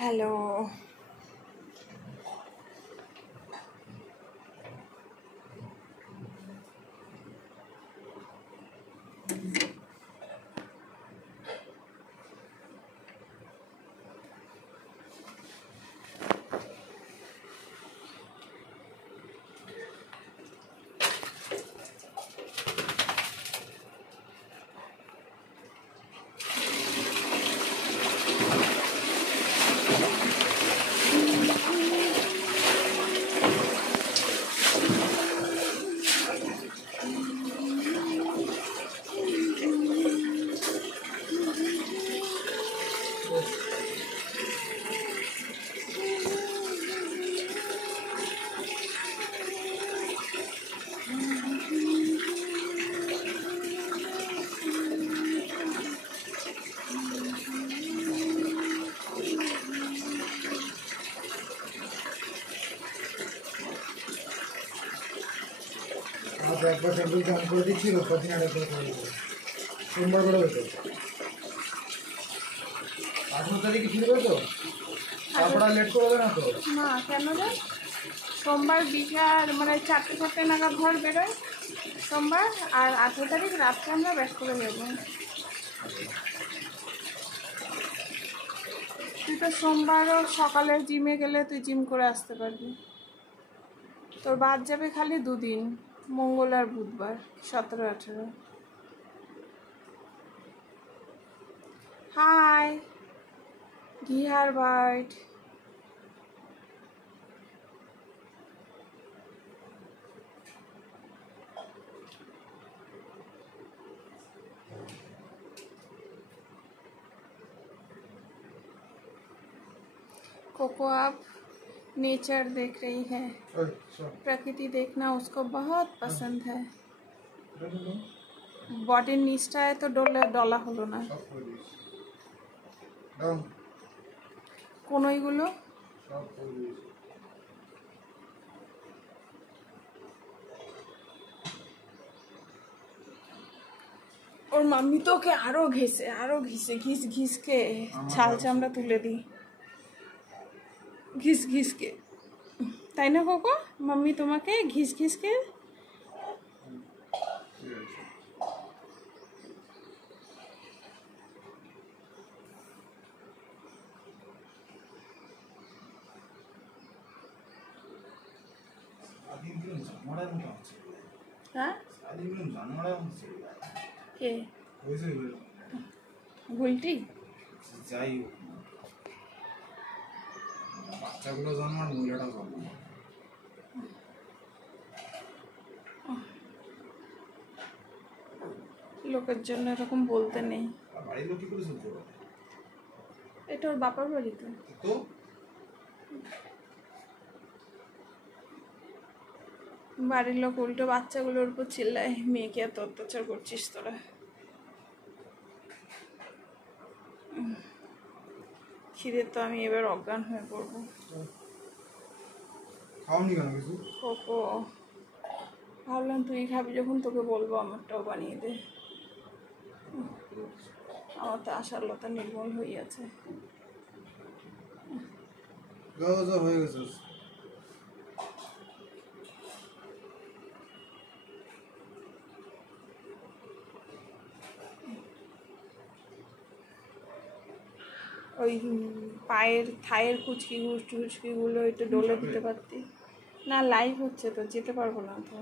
হ্যালো। একবার table on করে দিচ্ছিল কদিন আগে সোমবার করে হতো 18 তারিখে ফিরবে তো তারপর লেট করবে না তো? না, কেন রে? সোমবার বিকাল মানে 4টে নাগাদ ঘর বেরোয় সোমবার, আর 18 তারিখ রাত্রে আমরা ব্যাক করে যাবো। তুই তো সোমবারও সকালে জিমে গেলে তুই জিম করে আসতে পারবি। তোর বাদ যাবে খালি 2 দিন, মঙ্গল আর বুধবার, 17-18। হাই গিহার বাইট। कोको अब नेचर देख रही है, प्रकृति देखना उसको बहुत पसंद है। बॉडीर नीचटाয় তো ডলা হলো না, কোনইগুলো ওর মাম্মি তো ওকে আরো ঘিসে ঘিস ঘিসকে ছাল চামড়া তুলে দিই, ঘিস ঘিসকে, তাই না কোকো? মাম্মি তোমাকে ঘিস ঘিসকে হ্যাঁ কে ভুলটি যাই বাচ্চাগুলো জন্মার মহিলাটা জন্ম লোকের জন্য এরকম বলতে নেই। বাড়ির লোক কি করে চলতে পারে? এটা ওর বাবার বাড়ি তো। বাড়ির লোক উল্টো বাচ্চাগুলোর উপর চিল্লায়, মেয়েকে এত অত্যাচার করছিস তোরা। খিদে তো আমি এবার অজ্ঞান হয়ে পড়বো। খাওনি কেন কিছু? কোকো ভাবলাম তুই খাবি যখন তোকে বলবো আমারটাও বানিয়ে দে। আমার তো আশার লতা নির্মূল হয়ে আছে। হয়ে গেছে। ওই পায়ের থায়ের কুচকিগুলো একটু ডলে দিতে পারতি না? লাইভ হচ্ছে তো, যেতে পারবো না তো।